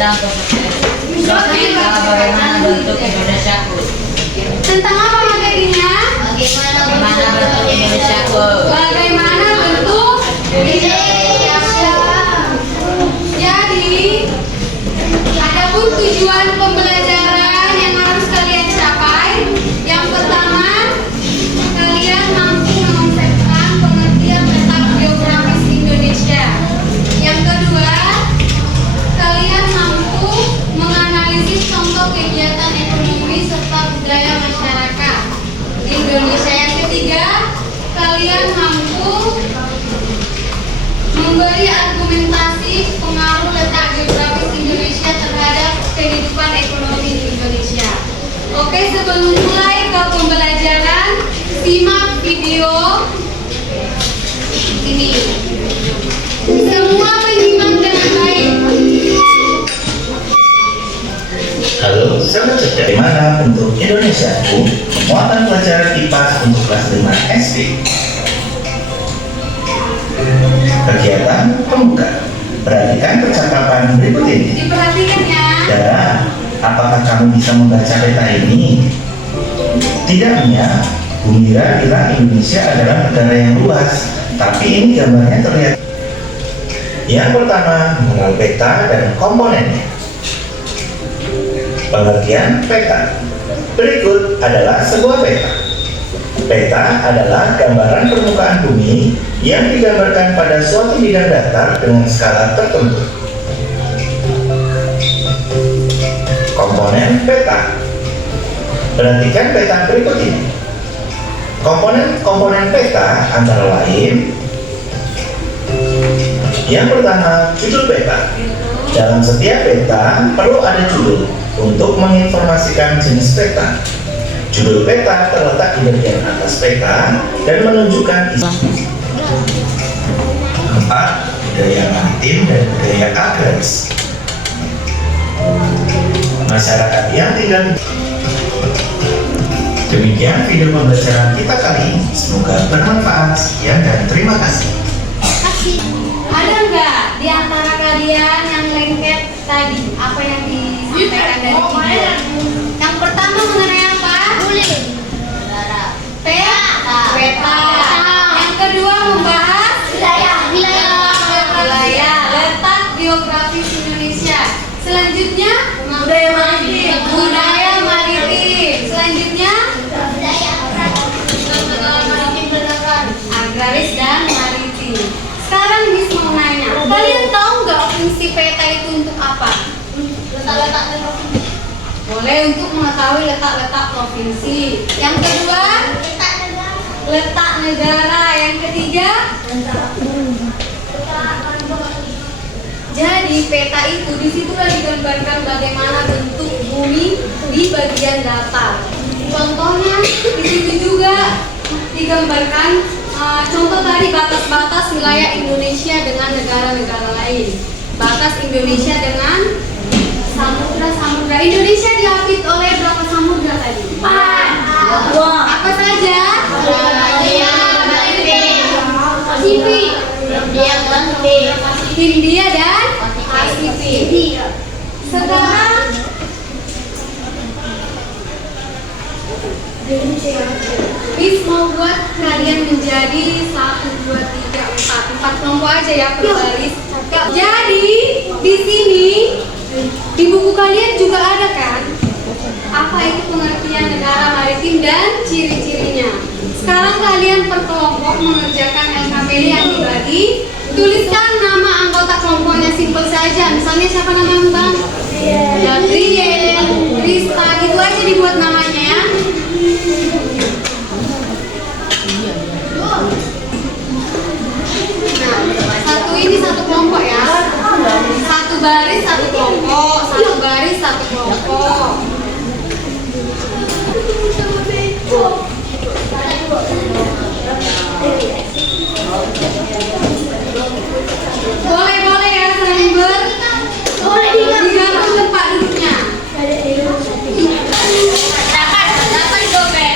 tentang bagaimana bentuk Indonesiaku. Tentang apa materinya? Bagaimana bentuk Indonesiaku. Bagaimana bentuk Indonesia. Jadi, adapun tujuan pembelajaran yang harus kalian capai. Yang pertama, kalian mampu mengonsepkan pengertian letak geografis Indonesia. Yang kedua, kalian mampu menganalisis contoh kegiatan ekonomi serta budaya masyarakat di Indonesia. Yang ketiga, kalian mampu memberi argumentasi pengaruh letak geografis Indonesia terhadap kehidupan ekonomi di Indonesia. Oke, sebelum mulai ke pembelajaran, simak video ini. Semua menyimak dengan baik. Halo, sahabat cerdas. Bagaimana bentuk Indonesiaku? Muatan pelajaran IPA untuk kelas 5 SD. Kegiatan pembuka. Perhatikan percakapan berikut ini. Diperhatikan ya. Dara, apakah kamu bisa membaca peta ini? Tidaknya, Bumira bilang Indonesia adalah negara yang luas, tapi ini gambarnya terlihat. Yang pertama, mengenal peta dan komponennya. Pengertian peta. Berikut adalah sebuah peta. Peta adalah gambaran permukaan bumi yang digambarkan pada suatu bidang datar dengan skala tertentu. Komponen peta. Perhatikan peta berikut ini. Komponen peta antara lain. Yang pertama, judul peta. Dalam setiap peta perlu ada judul untuk menginformasikan jenis peta. Judul peta terletak di bagian atas peta dan menunjukkan isi. Keempat, budaya maritim dan budaya agraris. Masyarakat yang tinggal. Demikian video pembelajaran kita kali ini. Semoga bermanfaat. Sekian dan terima kasih. Ada nggak di antara kalian yang lengket tadi apa yang disampaikan dari video? Yang pertama mengenai apa? Peta. Yang kedua membahas wilayah, letak geografis Indonesia. Selanjutnya budaya maritim. Selanjutnya agraris dan maritim. Sekarang Miss mau nanya, kalian tahu nggak fungsi peta itu untuk apa? Boleh untuk mengetahui letak-letak provinsi. Yang kedua, letak negara. Yang ketiga, jadi peta itu disitulah digambarkan bagaimana bentuk bumi di bagian datar. Contohnya di situ juga digambarkan contoh tadi batas-batas wilayah Indonesia dengan negara-negara lain. Batas Indonesia dengan samudra. Indonesia diapit oleh berapa samudra tadi? 4. Apa saja? Pasifik, Hindia dan Pasifik. Sekarang Miss mau buat kalian menjadi 1, 2, 3, 4 kelompok aja ya per baris. Jadi di sini di buku kalian juga ada kan? Apa itu pengertian negara maritim dan ciri-cirinya? Sekarang kalian per kelompok mengerjakan LKPD yang dibagi. Tuliskan nama anggota kelompoknya simpel saja. Misalnya siapa namanya Bang? Gabriel, Krista, gitu aja dibuat namanya ya. Nah, satu kelompok ya. Satu baris satu kelompok, satu baris satu kelompok. Boleh ya saling digabung tempat duduknya. Dapat dobel.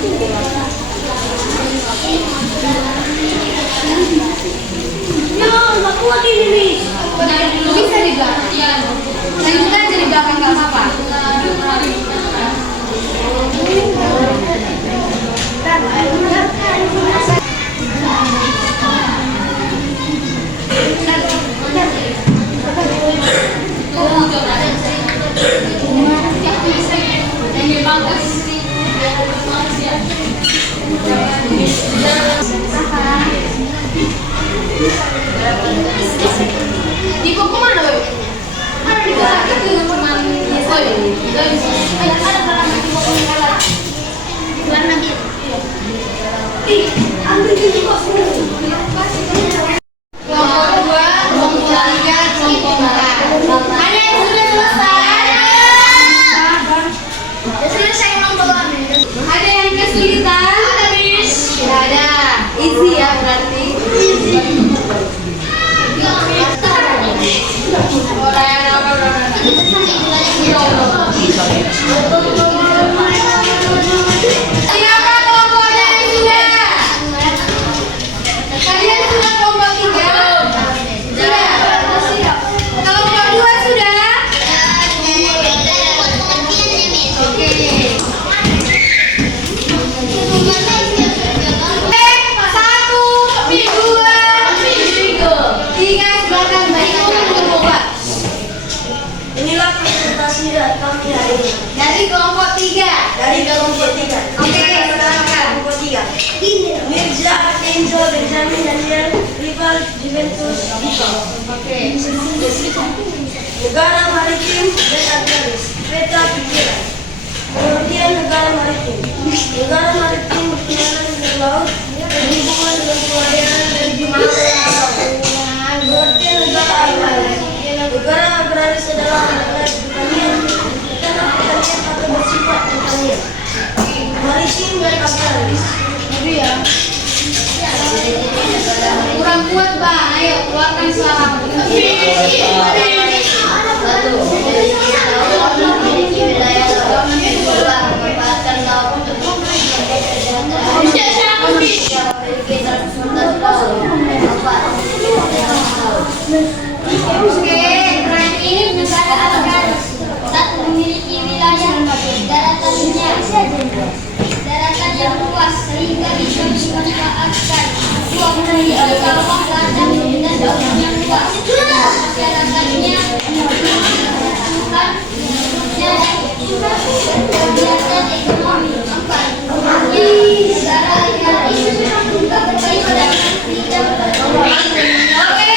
Bisa di belakang. Lanjutkan aja di belakang nggak apa-apa. Di buku mana, Beb? Ada di belakang itu yang cuma ada barang di buku warna biru. Ambil di buku. Kelompok 2, kelompok 3, kelompok 4. Ada yang sudah selesai? Sudah selesai kelompok kami. Ada yang kesulitan? Ada, Miss. Tidak ada. Easy ya berarti. Siapa kelompoknya yang sudah? Kalian sudah kelompok 3? Sudah? Kelompok 2 sudah? Oke. 1, 2, 3 silakan balik kelompok. Inilah presentasi kami hari ini. Dari kelompok 3. Dari kelompok 3. Oke, silakan. Kelompok 3. Mirza, Enzo, Benjamin, Daniel, Rival, Juventus, Diva. Oke. Negara maritim dan agraris, peta pikiran. Kemudian negara maritim. Negara maritim berkenalan dengan laut, berhubungan dengan pelayaran dan jumlah laut. Kemudian negara agraris. Negara agraris adalah negara pertanian, tanah pertanian atau bersifat pertanian. Maritim dan agraris. Itu ya. Kurang kuat, Bang. Ayo keluarkan suara. Satu, memiliki wilayah laut. Dua, memanfaatkan laut untuk memiliki transportasi laut. Empat, Oke, keren ini negara agraris. Satu, memiliki wilayah daratan yang luas sehingga bisa dimanfaatkan. Dua, memiliki sawah, ladang dan daun yang luas. Masyarakatnya membutuhkan hidupnya kegiatan ekonomi. Empat, negara agraris berbaik dan tidak Oke,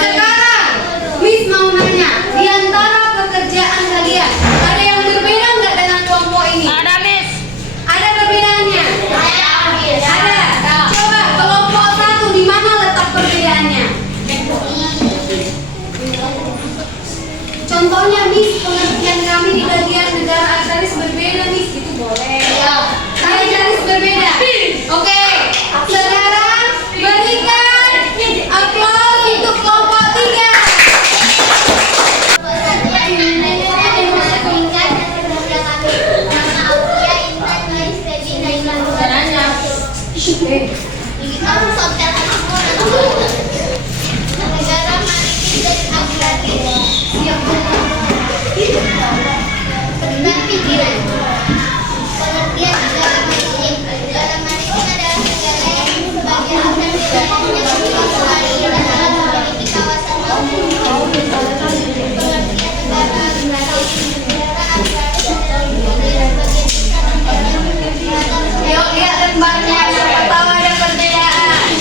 sekarang Miss mau nanya, di antara pekerjaan kalian ada yang berbeda nggak dengan kelompok ini? Ada, Miss. Ada perbedaannya? Ada. Coba kelompok 1 di mana letak perbedaannya? Contohnya, Miss, pengertian kami di bagian negara agraris berbeda, Miss, itu boleh. Saya garis berbeda. Oke, sekarang berikan aplaus untuk kelompok 3. negara maritim dan agraris. Tentang pikiran. Pengertian negara maritim. Negara maritim adalah negara yang sebagian besar wilayahnya terluas air dan dalam memiliki kawasan laut. Pengertian negara agraris. Negara agraris adalah negara yang sebagian besar wilayahnya memiliki Yuk lihat lembarnya, siapa tahu ada perbedaan.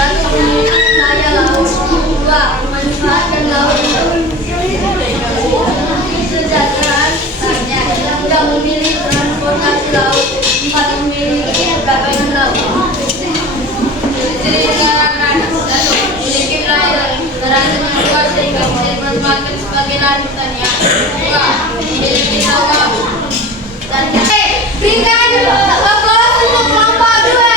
Satu, memiliki wilayah laut. Dua, memanfaatkan laut untuk kesejahteraan rakyat. Tiga, memiliki transportasi laut. Empat, memiliki perdagangan laut. Ciri negara agraris. Satu, memiliki wilayah daratan yang luas sehingga bisa dimanfaatkan sebagai lahan pertanian. Dua, memiliki hawa dan Berikan aplaus untuk kelompok 2.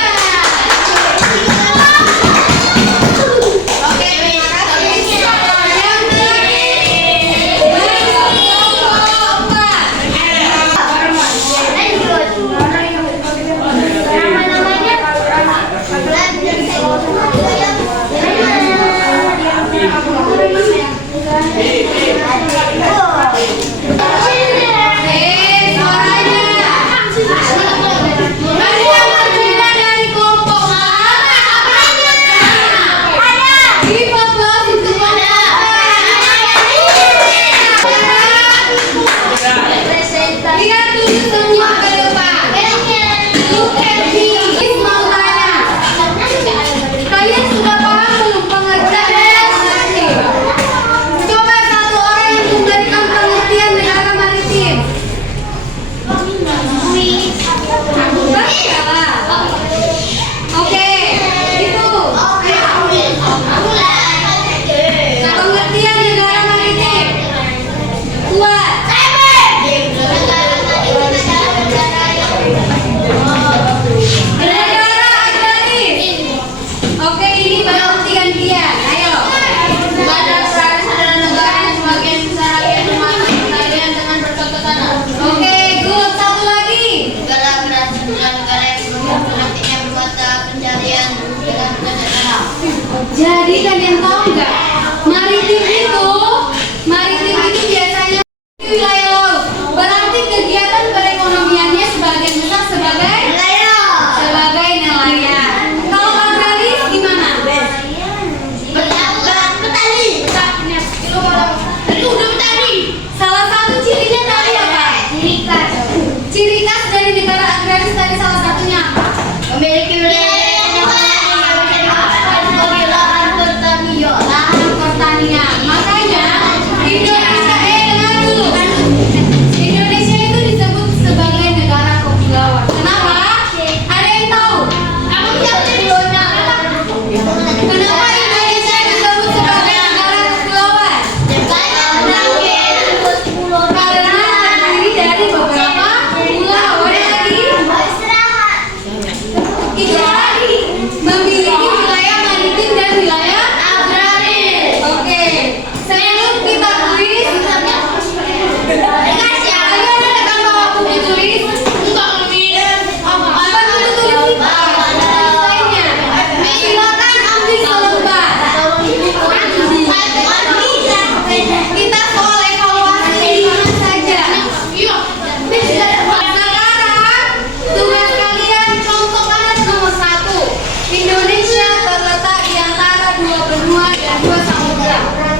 Oke, terima kasih. Yang terakhir dari kelompok 4. Jadi kalian tahu nggak, maritim itu biasanya wilayah laut. Berarti kegiatan perekonomiannya sebagian besar sebagai nelayan. Kalau agraris gimana? Petani. Salah satu cirinya tadi apa? Ciri khas dari negara agraris tadi salah satunya apa? memiliki wilayah Lahan pertanian. Makanya Indonesia dengar dulu. Indonesia itu disebut sebagai negara kepulauan. Kenapa? Ada yang tahu? Kenapa Indonesia disebut sebagai negara kepulauan? Karena terdiri dari beberapa pulau. Ada lagi? Itu lagi memiliki wilayah maritim dan wilayah agraris. Oke, sebelum kita tulis, kalian akan bawa buku tulis? Apa buku tulis kita? Lainnya, silakan ambil selembar. Kita soal evaluasi di mana saja. Sekarang tugas kalian contohkan nomor 1. Indonesia terletak di antara 2 benua dan 2 samudra.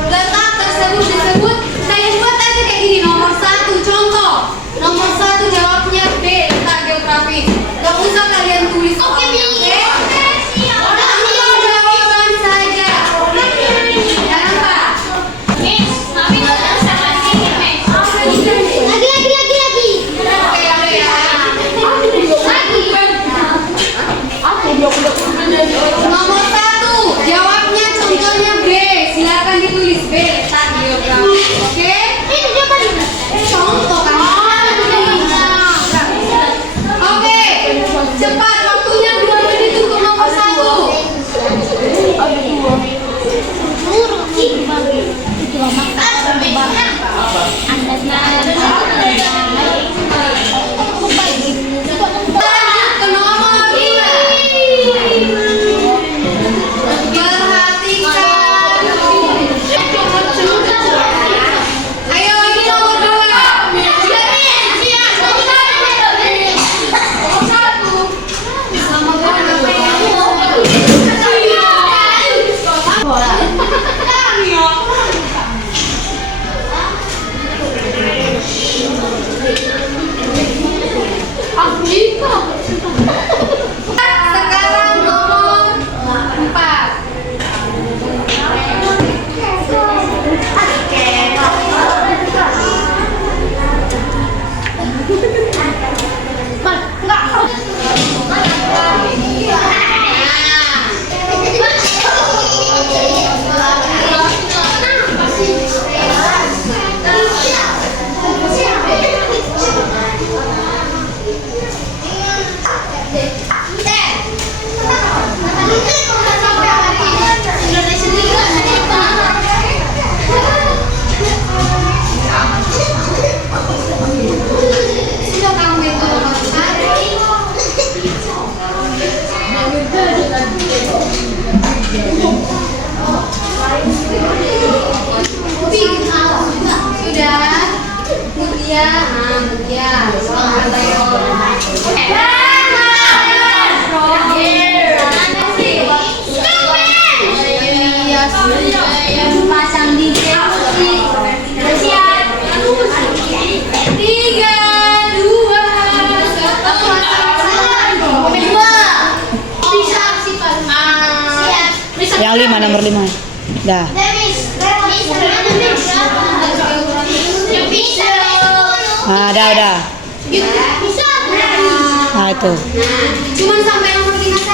Letak tersebut disebut, saya buat aja kayak gini. Nomor 1 contoh. Nomor 1 jawabnya B, letak geografis. Gak usah kalian tulis. Oke. Ambil jawaban saja. Jangan apa? Nomor 1 jawabnya contohnya B. Silakan ditulis B, letak geografis. Oke? Contoh kan? Yang 5, nomor 5. Dah. Nah, udah. Nah, itu. Cuman sampai nomor 5 saja.